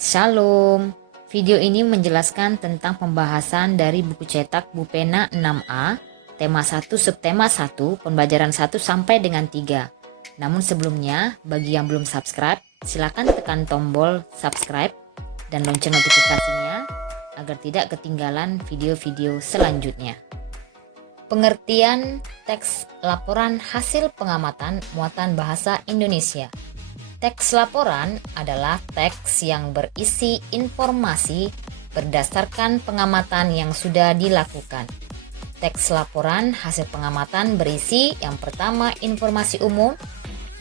Shalom, video ini menjelaskan tentang pembahasan dari buku cetak Bupena 6A, tema 1 subtema 1, pembelajaran 1 sampai dengan 3. Namun sebelumnya, bagi yang belum subscribe, silakan tekan tombol subscribe dan lonceng notifikasinya agar tidak ketinggalan video-video selanjutnya. Pengertian teks laporan hasil pengamatan muatan bahasa Indonesia. Teks laporan adalah teks yang berisi informasi berdasarkan pengamatan yang sudah dilakukan. Teks laporan hasil pengamatan berisi yang pertama informasi umum,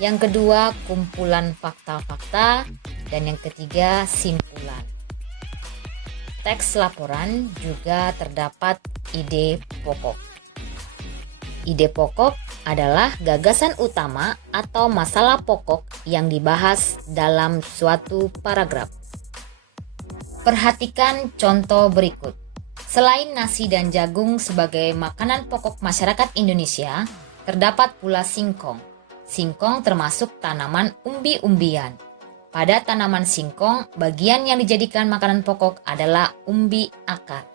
yang kedua kumpulan fakta-fakta, dan yang ketiga simpulan. Teks laporan juga terdapat ide pokok. Ide pokok adalah gagasan utama atau masalah pokok yang dibahas dalam suatu paragraf. Perhatikan contoh berikut. Selain nasi dan jagung sebagai makanan pokok masyarakat Indonesia, terdapat pula singkong. Singkong termasuk tanaman umbi-umbian. Pada tanaman singkong, bagian yang dijadikan makanan pokok adalah umbi akar.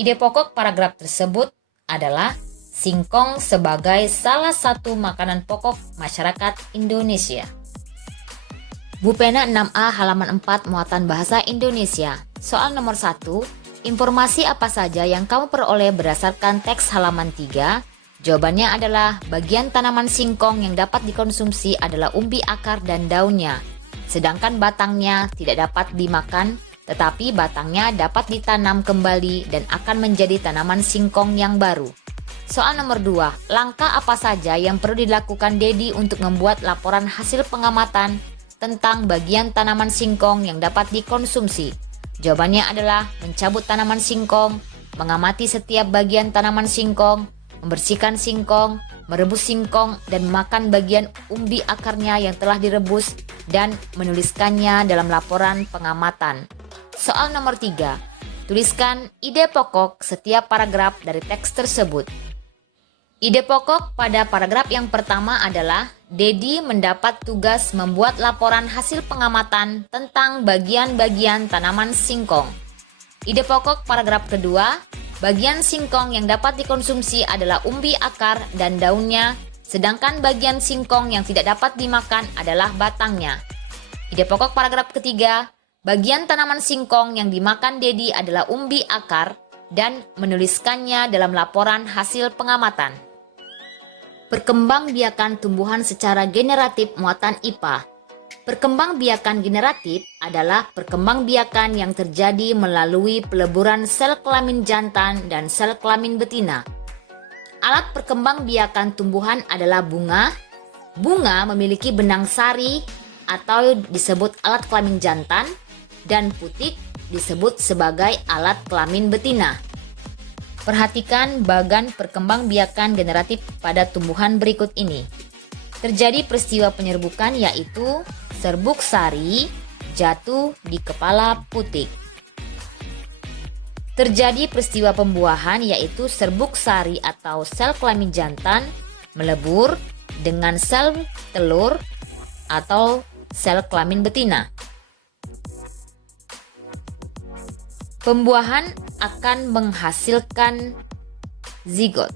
Ide pokok paragraf tersebut adalah singkong sebagai salah satu makanan pokok masyarakat Indonesia. Bupena 6A halaman 4 muatan bahasa Indonesia. Soal nomor 1, informasi apa saja yang kamu peroleh berdasarkan teks halaman 3? Jawabannya adalah bagian tanaman singkong yang dapat dikonsumsi adalah umbi akar dan daunnya. Sedangkan batangnya tidak dapat dimakan, tetapi batangnya dapat ditanam kembali dan akan menjadi tanaman singkong yang baru. Soal nomor 2, langkah apa saja yang perlu dilakukan Dedi untuk membuat laporan hasil pengamatan tentang bagian tanaman singkong yang dapat dikonsumsi? Jawabannya adalah mencabut tanaman singkong, mengamati setiap bagian tanaman singkong, membersihkan singkong, merebus singkong, dan memakan bagian umbi akarnya yang telah direbus dan menuliskannya dalam laporan pengamatan. Soal nomor 3, tuliskan ide pokok setiap paragraf dari teks tersebut. Ide pokok pada paragraf yang pertama adalah Dedi mendapat tugas membuat laporan hasil pengamatan tentang bagian-bagian tanaman singkong. Ide pokok paragraf kedua, bagian singkong yang dapat dikonsumsi adalah umbi akar dan daunnya, sedangkan bagian singkong yang tidak dapat dimakan adalah batangnya. Ide pokok paragraf ketiga, bagian tanaman singkong yang dimakan Dedi adalah umbi akar dan menuliskannya dalam laporan hasil pengamatan. Perkembangbiakan tumbuhan secara generatif muatan IPA. Perkembangbiakan generatif adalah perkembangbiakan yang terjadi melalui peleburan sel kelamin jantan dan sel kelamin betina. Alat perkembangbiakan tumbuhan adalah bunga. Bunga memiliki benang sari atau disebut alat kelamin jantan, dan putik disebut sebagai alat kelamin betina. Perhatikan bagan perkembangbiakan generatif pada tumbuhan berikut ini. Terjadi peristiwa penyerbukan yaitu serbuk sari jatuh di kepala putik. Terjadi peristiwa pembuahan yaitu serbuk sari atau sel kelamin jantan melebur dengan sel telur atau sel kelamin betina. Pembuahan akan menghasilkan zigot.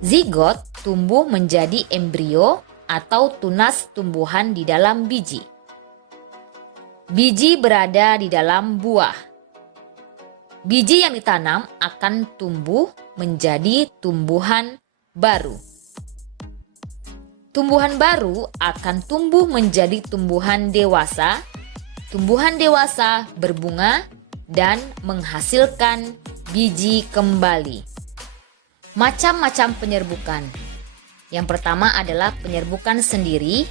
Zigot tumbuh menjadi embrio atau tunas tumbuhan di dalam biji. Biji berada di dalam buah. Biji yang ditanam akan tumbuh menjadi tumbuhan baru. Tumbuhan baru akan tumbuh menjadi tumbuhan dewasa. Tumbuhan dewasa berbunga dan menghasilkan biji kembali. Macam-macam penyerbukan. Yang pertama adalah penyerbukan sendiri.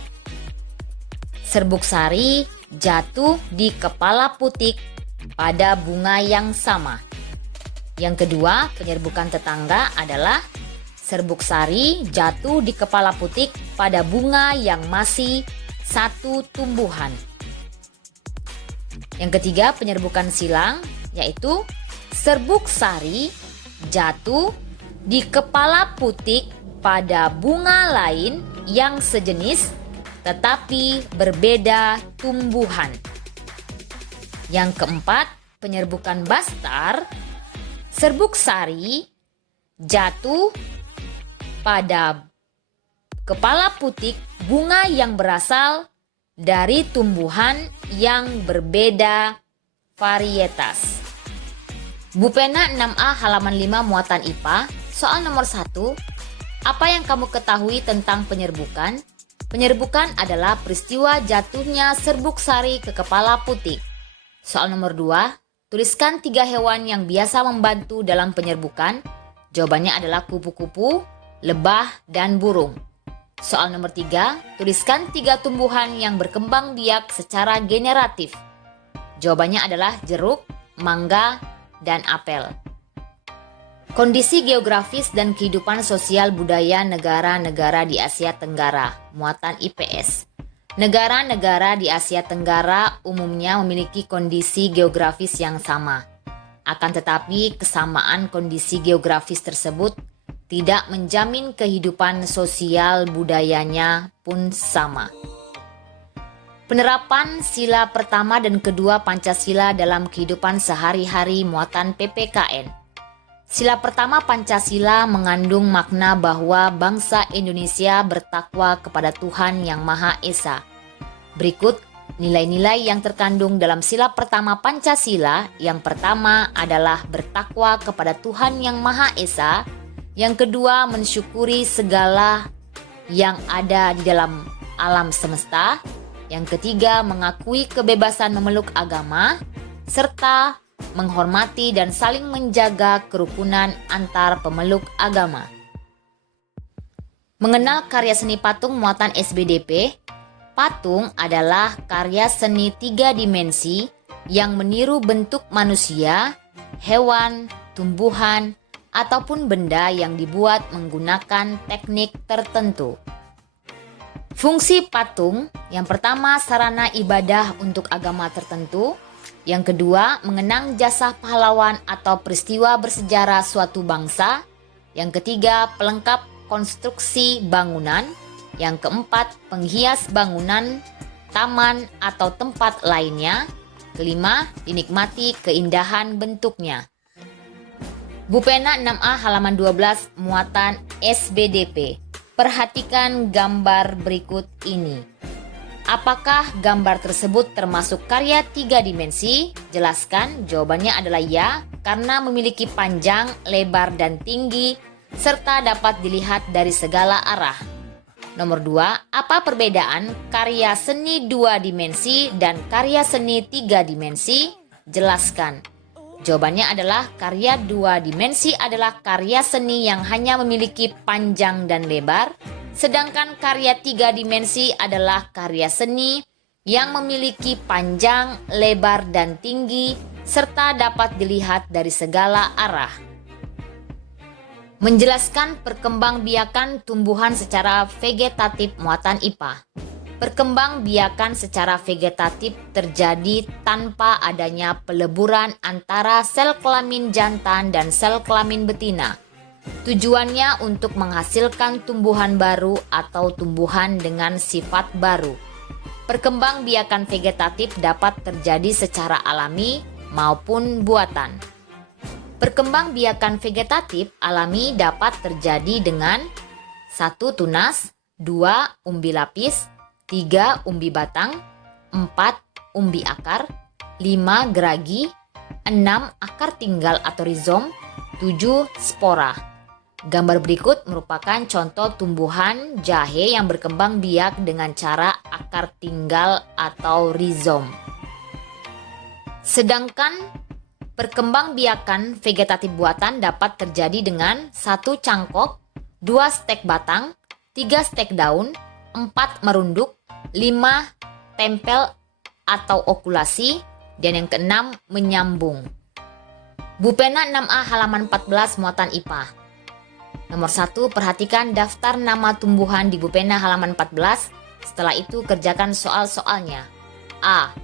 Serbuk sari jatuh di kepala putik pada bunga yang sama. Yang kedua, penyerbukan tetangga adalah serbuk sari jatuh di kepala putik pada bunga yang masih satu tumbuhan. Yang ketiga, penyerbukan silang, yaitu serbuk sari jatuh di kepala putik pada bunga lain yang sejenis tetapi berbeda tumbuhan. Yang keempat, penyerbukan Bastar, serbuk sari, jatuh pada kepala putik bunga yang berasal dari tumbuhan yang berbeda varietas. Bu Pena 6A halaman 5 muatan IPA, soal nomor 1. Apa yang kamu ketahui tentang penyerbukan? Penyerbukan adalah peristiwa jatuhnya serbuk sari ke kepala putik. Soal nomor 2. Tuliskan 3 hewan yang biasa membantu dalam penyerbukan. Jawabannya adalah kupu-kupu, lebah, dan burung. Soal nomor 3. Tuliskan 3 tumbuhan yang berkembang biak secara generatif. Jawabannya adalah jeruk, mangga, dan apel. Kondisi geografis dan kehidupan sosial budaya negara-negara di Asia Tenggara, muatan IPS. Negara-negara di Asia Tenggara umumnya memiliki kondisi geografis yang sama. Akan tetapi, kesamaan kondisi geografis tersebut tidak menjamin kehidupan sosial budayanya pun sama. Penerapan sila pertama dan kedua Pancasila dalam kehidupan sehari-hari muatan PPKN. Sila pertama Pancasila mengandung makna bahwa bangsa Indonesia bertakwa kepada Tuhan Yang Maha Esa. Berikut nilai-nilai yang terkandung dalam sila pertama Pancasila. Yang pertama adalah bertakwa kepada Tuhan Yang Maha Esa. Yang kedua, mensyukuri segala yang ada di dalam alam semesta. Yang ketiga, mengakui kebebasan memeluk agama, serta menghormati dan saling menjaga kerukunan antar pemeluk agama. Mengenal karya seni patung muatan SBDP. Patung adalah karya seni 3 dimensi yang meniru bentuk manusia, hewan, tumbuhan, ataupun benda yang dibuat menggunakan teknik tertentu. Fungsi patung, yang pertama sarana ibadah untuk agama tertentu. Yang kedua, mengenang jasa pahlawan atau peristiwa bersejarah suatu bangsa. Yang ketiga, pelengkap konstruksi bangunan. Yang keempat, penghias bangunan, taman, atau tempat lainnya. Kelima, dinikmati keindahan bentuknya. Bu Pena 6A halaman 12 muatan SBDP. Perhatikan gambar berikut ini. Apakah gambar tersebut termasuk karya 3 dimensi? Jelaskan. Jawabannya adalah ya, karena memiliki panjang, lebar, dan tinggi, serta dapat dilihat dari segala arah. Nomor 2, apa perbedaan karya seni 2 dimensi dan karya seni 3 dimensi? Jelaskan. Jawabannya adalah karya 2 dimensi adalah karya seni yang hanya memiliki panjang dan lebar. Sedangkan karya 3 dimensi adalah karya seni yang memiliki panjang, lebar, dan tinggi, serta dapat dilihat dari segala arah. Menjelaskan perkembangbiakan tumbuhan secara vegetatif muatan IPA. Perkembangbiakan secara vegetatif terjadi tanpa adanya peleburan antara sel kelamin jantan dan sel kelamin betina. Tujuannya untuk menghasilkan tumbuhan baru atau tumbuhan dengan sifat baru. Perkembangbiakan vegetatif dapat terjadi secara alami maupun buatan. Perkembangbiakan vegetatif alami dapat terjadi dengan 1. Tunas, 2. Umbi lapis, 3. Umbi batang, 4. Umbi akar, 5. Geragi, 6. Akar tinggal atau rizom, 7. Spora. Gambar berikut merupakan contoh tumbuhan jahe yang berkembang biak dengan cara akar tinggal atau rizom. Sedangkan perkembangbiakan vegetatif buatan dapat terjadi dengan 1. Cangkok, 2. Stek batang, 3. Stek daun, 4. Merunduk, 5. Tempel atau okulasi, dan yang keenam menyambung. Bu Pena 6A halaman 14 muatan IPA. Nomor 1, perhatikan daftar nama tumbuhan di Bu Pena halaman 14. Setelah itu kerjakan soal-soalnya. A.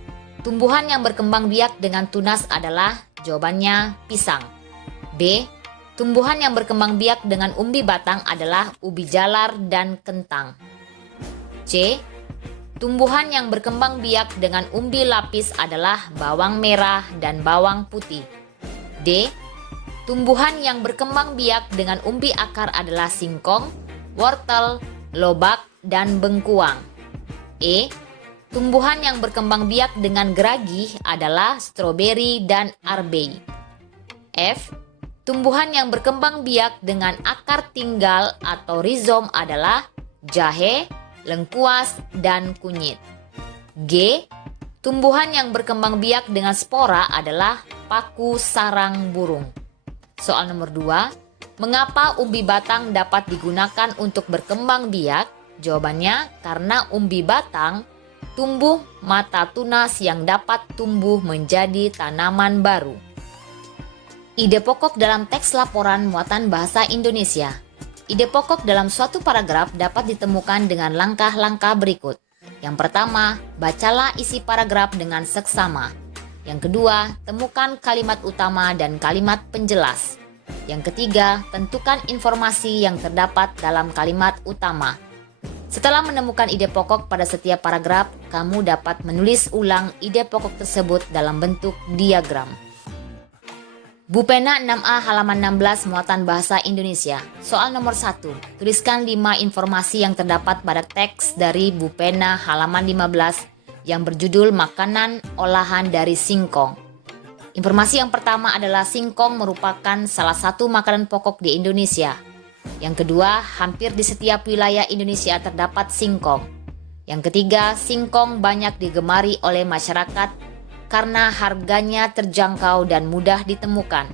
Tumbuhan yang berkembang biak dengan tunas adalah, jawabannya pisang. B. Tumbuhan yang berkembang biak dengan umbi batang adalah ubi jalar dan kentang. C. Tumbuhan yang berkembang biak dengan umbi lapis adalah bawang merah dan bawang putih. D. Tumbuhan yang berkembang biak dengan umbi akar adalah singkong, wortel, lobak, dan bengkuang. E. Tumbuhan yang berkembang biak dengan geragi adalah stroberi dan arbei. F. Tumbuhan yang berkembang biak dengan akar tinggal atau rizom adalah jahe, lengkuas, dan kunyit. G. Tumbuhan yang berkembang biak dengan spora adalah paku sarang burung. Soal nomor 2. Mengapa umbi batang dapat digunakan untuk berkembang biak? Jawabannya karena umbi batang tumbuh mata tunas yang dapat tumbuh menjadi tanaman baru. Ide pokok dalam teks laporan muatan bahasa Indonesia. Ide pokok dalam suatu paragraf dapat ditemukan dengan langkah-langkah berikut. Yang pertama, bacalah isi paragraf dengan seksama. Yang kedua, temukan kalimat utama dan kalimat penjelas. Yang ketiga, tentukan informasi yang terdapat dalam kalimat utama. Setelah menemukan ide pokok pada setiap paragraf, kamu dapat menulis ulang ide pokok tersebut dalam bentuk diagram. Bupena 6A halaman 16 muatan bahasa Indonesia. Soal nomor 1. Tuliskan 5 informasi yang terdapat pada teks dari Bupena halaman 15 yang berjudul makanan olahan dari singkong. Informasi yang pertama adalah singkong merupakan salah satu makanan pokok di Indonesia. Yang kedua, hampir di setiap wilayah Indonesia terdapat singkong. Yang ketiga, singkong banyak digemari oleh masyarakat karena harganya terjangkau dan mudah ditemukan.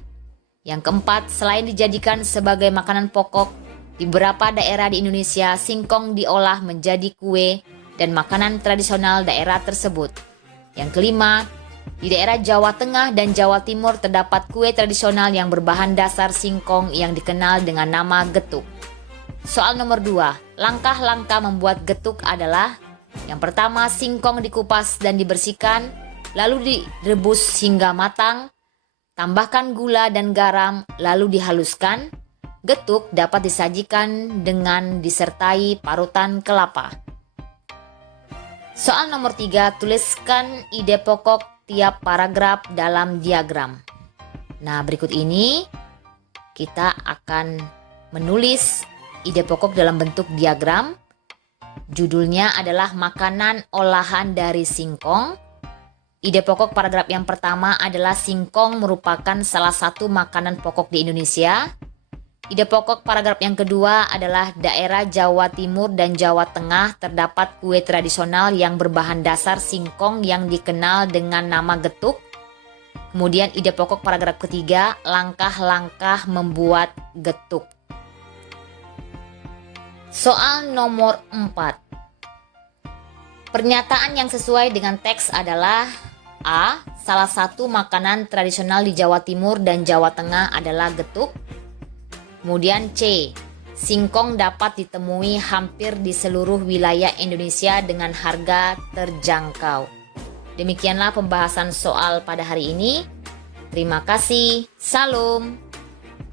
Yang keempat, selain dijadikan sebagai makanan pokok, di beberapa daerah di Indonesia singkong diolah menjadi kue dan makanan tradisional daerah tersebut. Yang kelima, di daerah Jawa Tengah dan Jawa Timur terdapat kue tradisional yang berbahan dasar singkong yang dikenal dengan nama getuk. Soal nomor 2, langkah-langkah membuat getuk adalah: yang pertama, singkong dikupas dan dibersihkan, lalu direbus hingga matang, tambahkan gula dan garam, lalu dihaluskan. Getuk dapat disajikan dengan disertai parutan kelapa. Soal nomor 3, tuliskan ide pokok tiap paragraf dalam diagram. Nah, berikut ini kita akan menulis ide pokok dalam bentuk diagram. Judulnya adalah makanan olahan dari singkong. Ide pokok paragraf yang pertama adalah singkong merupakan salah satu makanan pokok di Indonesia. Ide pokok paragraf yang kedua adalah daerah Jawa Timur dan Jawa Tengah terdapat kue tradisional yang berbahan dasar singkong yang dikenal dengan nama getuk. Kemudian ide pokok paragraf ketiga, langkah-langkah membuat getuk. Soal nomor 4. Pernyataan yang sesuai dengan teks adalah: A. Salah satu makanan tradisional di Jawa Timur dan Jawa Tengah adalah getuk. Kemudian C. Singkong dapat ditemui hampir di seluruh wilayah Indonesia dengan harga terjangkau. Demikianlah pembahasan soal pada hari ini. Terima kasih. Salam.